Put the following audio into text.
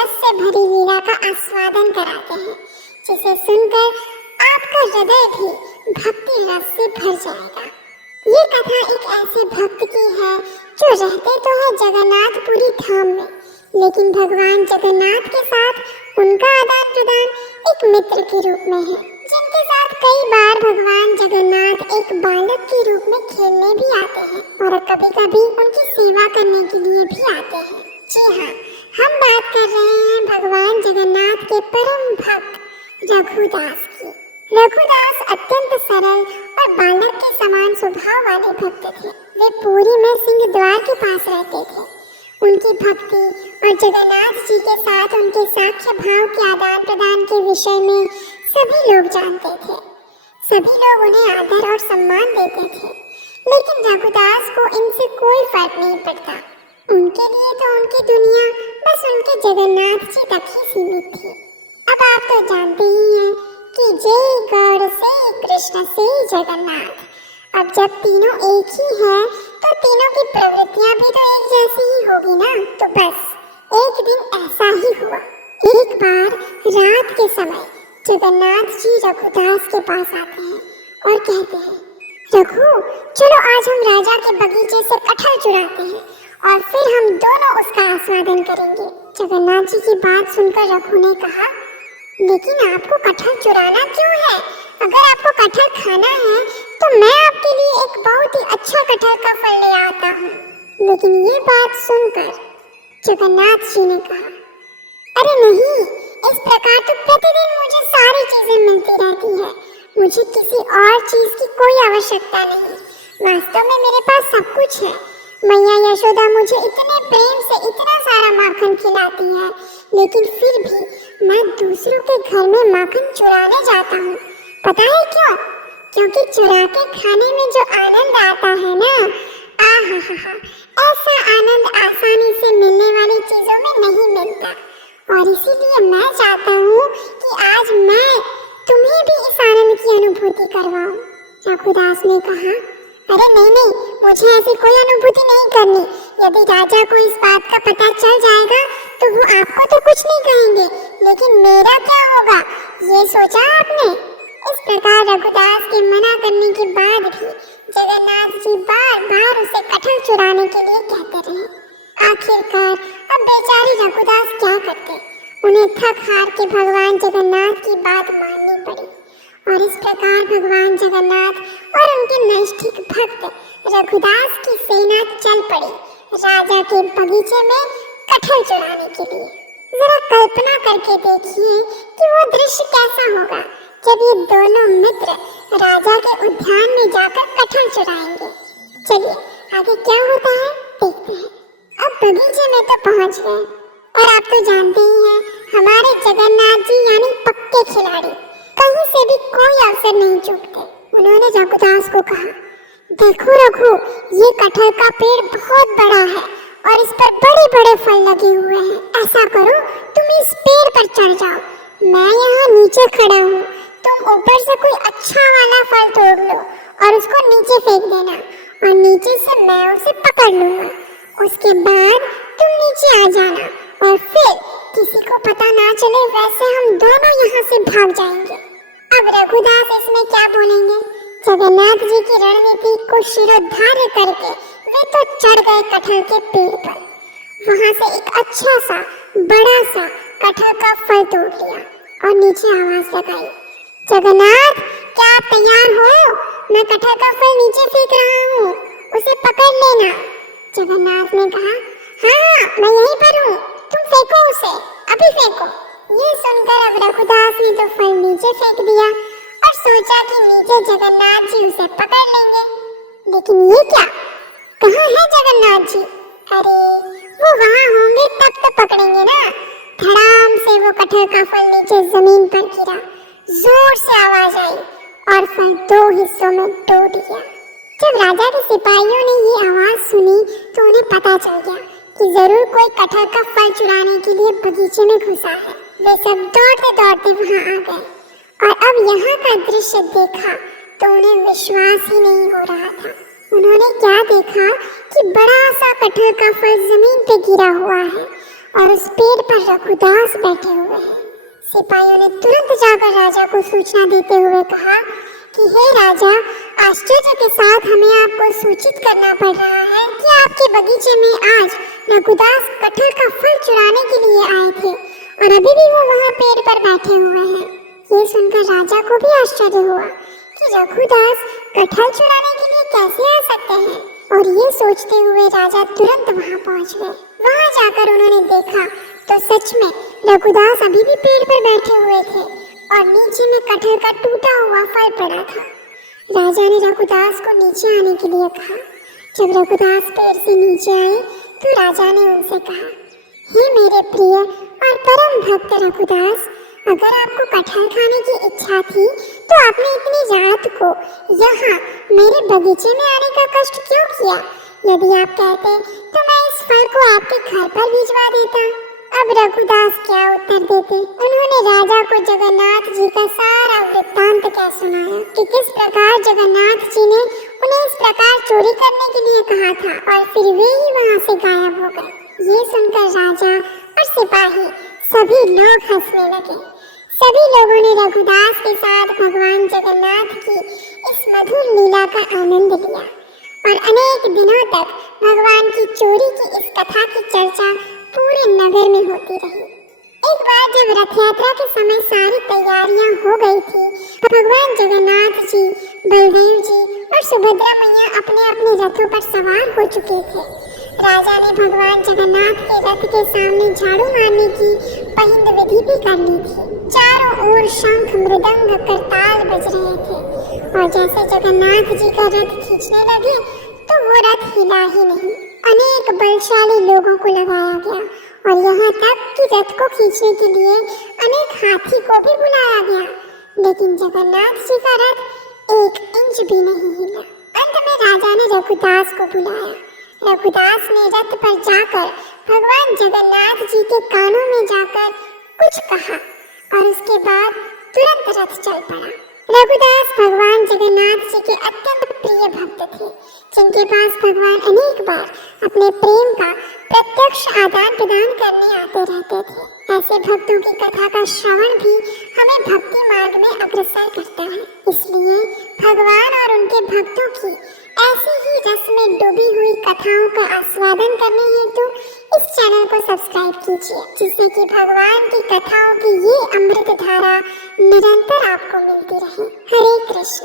रस से भरी लीला का आस्वादन कराते हैं, जिसे सुनकर आपका हृदय भी भक्ति रस से भर जाएगा। ये कथा एक ऐसे भक्त की है जो रहते तो है जगन्नाथपुरी धाम में, लेकिन भगवान जगन्नाथ के साथ उनका आदान प्रदान एक मित्र के रूप में है, जिनके साथ कई बार भगवान जगन्नाथ एक बालक के रूप में खेलने भी आते हैं और कभी कभी उनकी सेवा करने के लिए भी आते हैं। जी हाँ, हम बात कर रहे हैं भगवान जगन्नाथ के परम भक्त रघुदास की। रघुदास अत्यंत सरल और बालक के समान स्वभाव वाले भक्त थे। वे पुरी में सिंह द्वार के पास रहते थे। उनकी भक्ति और जगन्नाथ जी के साथ उनके साक्ष्य भाव के आदान प्रदान के विषय में सभी लोग जानते थे। सभी लोग उन्हें आदर और सम्मान देते थे, लेकिन रघुदास को इनसे कोई फर्क नहीं पड़ता। उनके लिए तो उनकी दुनिया बस उनके जगन्नाथ जी तक ही सीमित थी। अब आप तो जानते ही हैं कि जय गौर से कृष्ण से जगन्नाथ। अब जब तीनों एक ही हैं, तो तीनों की प्रवृत्तियां भी तो एक जैसी ही होगी ना। तो बस एक दिन ऐसा ही हुआ। एक बार रात के समय जगन्नाथ जी रघुदास के पास आते हैं और कहते हैं, रघु, चलो आज हम राजा के बगीचे से कटहल चुराते हैं और फिर हम दोनों उसका आस्वादन करेंगे। जगन्नाथ जी की बात सुनकर रघु ने कहा, लेकिन आपको कटहल चुराना क्यों है? अगर आपको कटहल खाना है तो मैं आपके लिए एक बहुत ही अच्छा कटहल का फल ले आता हूँ। लेकिन ये बात सुनकर जगन्नाथ जी ने कहा, अरे नहीं, इस प्रकार तो प्रतिदिन मुझे सारी चीजें मिलती रहती है। मुझे किसी और चीज की कोई आवश्यकता नहीं। वास्तव में मेरे पास सब कुछ है। मैया यशोदा मुझे इतने प्रेम से इतना सारा माखन खिलाती है, लेकिन फिर भी मैं दूसरों के घर में माखन चुराने जाता हूँ। पता है क्यों? क्योंकि चुरा के खाने में जो आनंद आता है ना, आहा, ऐसा आनंद आसानी से मिलने वाली चीजों में नहीं मिलता। और इसीलिए मैं चाहता हूँ कि आज मैं तुम्हें भी इस आनंद की अनुभूति करवाऊं। रघुदास ने कहा, अरे नहीं, मुझे ऐसी कोई अनुभूति नहीं करनी। यदि राजा को इस बात का पता चल जाएगा तो वो आपको तो कुछ नहीं कहेंगे, लेकिन मेरा क्या होगा, ये सोचा आपने? इस प्रकार रघुदास के मना करने के बाद भी जगन्नाथ जी बार बार उसे कटहल चुराने के लिए कहते रहे। आखिरकार अब बेचारे रघुदास क्या करते? उन्हें थक हार के भगवान जगन्नाथ की बात माननी पड़ी और इस प्रकार भगवान जगन्नाथ और उनके नैष्ठिक भक्त रघुदास की सेना चल पड़ी राजा के बगीचे में कटहल चुराने के लिए। जरा कल्पना करके देखिए कि वो दृश्य कैसा होगा जब ये दोनों मित्र राजा के उद्यान में जाकर कटहल चुराएंगे। चलिए आगे क्या होता है देखते हैं। अब बगीचे में तो पहुंच गए और आप तो जानते ही हैं, हमारे जगन्नाथ जी यानी पक्के खिलाड़ी कहीं से भी कोई अवसर नहीं चूकते। उन्होंने रघुदास को कहा, देखो रघु, ये कटहल का पेड़ बहुत बड़ा है और इस पर बड़े बड़े फल लगे हुए हैं। ऐसा करो, तुम इस पेड़ पर चढ़ जाओ, मैं यहाँ नीचे खड़ा हूँ। तुम ऊपर से कोई अच्छा वाला फल तोड़ लो और उसको नीचे फेंक देना और नीचे से मैं उसे पकड़ लूंगा। उसके बाद तुम नीचे आ जाना और फिर किसी को पता ना चले वैसे हम दोनों यहाँ से भाग जाएंगे। अब रघुदास इसमें क्या बोलेंगे? जगन्नाथ जी की रणनीति को शिरोधार्य करके वे तो चढ़ गए कटहल के पेड़ पर। वहाँ से एक अच्छा सा बड़ा सा कटहल का फल तोड़ लिया और नीचे आवाज लगाई, जगन्नाथ, क्या आप तैयार हो? मैं कटहल का फल नीचे फेंक रहा हूँ, उसे पकड़ लेना। जगन्नाथ ने कहा, हाँ, मैं यहीं पर हूँ, तुम फेंको उसे, अभी फेंको। ये सुनकर अब रघुदास ने तो फल नीचे फेंक दिया और सोचा कि नीचे जगन्नाथ जी उसे पकड़ लेंगे। लेकिन ये क्या, कहाँ है जगन्नाथ जी? अरे वो वहाँ होंगे तब तो पकड़ेंगे ना। धड़ाम से वो कटहल का फल नीचे जमीन पर गिरा, जोर से आवाज आई और फल दो हिस्सों में टूट गया। जब राजा के सिपाहियों ने ये आवाज सुनी तो उन्हें पता चल गया कि जरूर कोई कटहल का फल चुराने के लिए बगीचे में घुसा है। वे सब दौड़ते दौड़ते वहाँ आ गए और अब यहाँ का दृश्य देखा तो उन्हें विश्वास ही नहीं हो रहा था। उन्होंने क्या देखा कि बड़ा सा कटहल का फल जमीन पे गिरा हुआ है और उस पेड़ पर रघुदास बैठे हुए हैं। सिपाहियों ने तुरंत जाकर राजा को सूचना देते हुए कहा कि हे राजा, आश्चर्य के साथ हमें आपको सूचित करना पड़ रहा है कि आपके बगीचे में आज रघुदास कटहल का फल चुराने के लिए आए थे और अभी भी वो वहाँ पेड़ पर बैठे हुए हैं। ये सुनकर राजा को भी आश्चर्य हुआ कि रघुदास कटहल चुराने के लिए कैसे आ सकते हैं, और ये सोचते हुए राजा तुरंत वहाँ पहुँच गए। वहाँ जाकर उन्होंने देखा तो सच में रघुदास अभी भी पेड़ पर बैठे हुए थे और नीचे में कटहल का टूटा हुआ फल पड़ा था। राजा ने रघुदास को नीचे आने के लिए कहा। जब रघुदास पेड़ से नीचे आए तो राजा ने उनसे कहा, हे मेरे प्रिय और परम भक्त रघुदास, अगर आपको कटहल खाने की इच्छा थी तो आपने इतनी रात को यहाँ मेरे बगीचे में आने का कष्ट क्यों किया? यदि आप कहते तो मैं इस फल को आपके घर पर भिजवा देता। अब रघुदास क्या उत्तर देते? उन्होंने राजा को जगन्नाथ जी का सारा वृत्तांत क्या सुनाया कि किस प्रकार जगन्नाथ जी ने उन्हें इस प्रकार चोरी करने के लिए कहा था और फिर वे ही वहाँ से गायब हो गए। ये सुनकर राजा और सिपाही सभी लोग हंसने लगे। सभी लोगों ने रघुदास के साथ भगवान जगन्नाथ की इस मधुर लीला का आनंद लिया और अनेक दिनों तक भगवान की चोरी की इस कथा की चर्चा पूरे नगर में होती रही। एक बार जब रथ यात्रा के समय सारी तैयारियां हो गई थी, भगवान जगन्नाथ जी, बलदेव जी और सुभद्रा मैया अपने अपने रथों पर सवार हो चुके थे। राजा ने भगवान जगन्नाथ के रथ के सामने झाड़ू मारने की पहिंद विधि भी कर ली थी। चारों ओर शंख, मृदंग, करताल बज रहे थे और जैसे जगन्नाथ जी का रथ खींचने लगे तो वो रथ हिला ही नहीं। अनेक बलशाली लोगों को लगाया गया और यहाँ तक कि रथ को खींचने के लिए अनेक हाथी को भी बुलाया गया, लेकिन जगन्नाथ जी का रथ 1 इंच भी नहीं हिला। अंत में राजा ने रघुदास को बुलाया। रघुदास ने रथ पर जाकर भगवान जगन्नाथ जी के कानों में जाकर कुछ कहा और उसके बाद तुरंत रथ चल पड़ा। रघुदास भगवान जगन्नाथ जी के अत्यंत प्रिय भक्त थे, जिनके पास भगवान अनेक बार अपने प्रेम का प्रत्यक्ष आदान प्रदान करने आते रहते थे। ऐसे भक्तों की कथा का श्रवण भी हमें भक्ति मार्ग में अग्रसर करता है। इसलिए भगवान और उनके भक्तों की ऐसी ही रस में डूबी हुई कथाओं का आस्वादन करने हेतु इस चैनल को सब्सक्राइब कीजिए, जिससे कि भगवान की कथाओं की ये अमृत धारा निरंतर आपको मिलती रहे। हरे कृष्ण।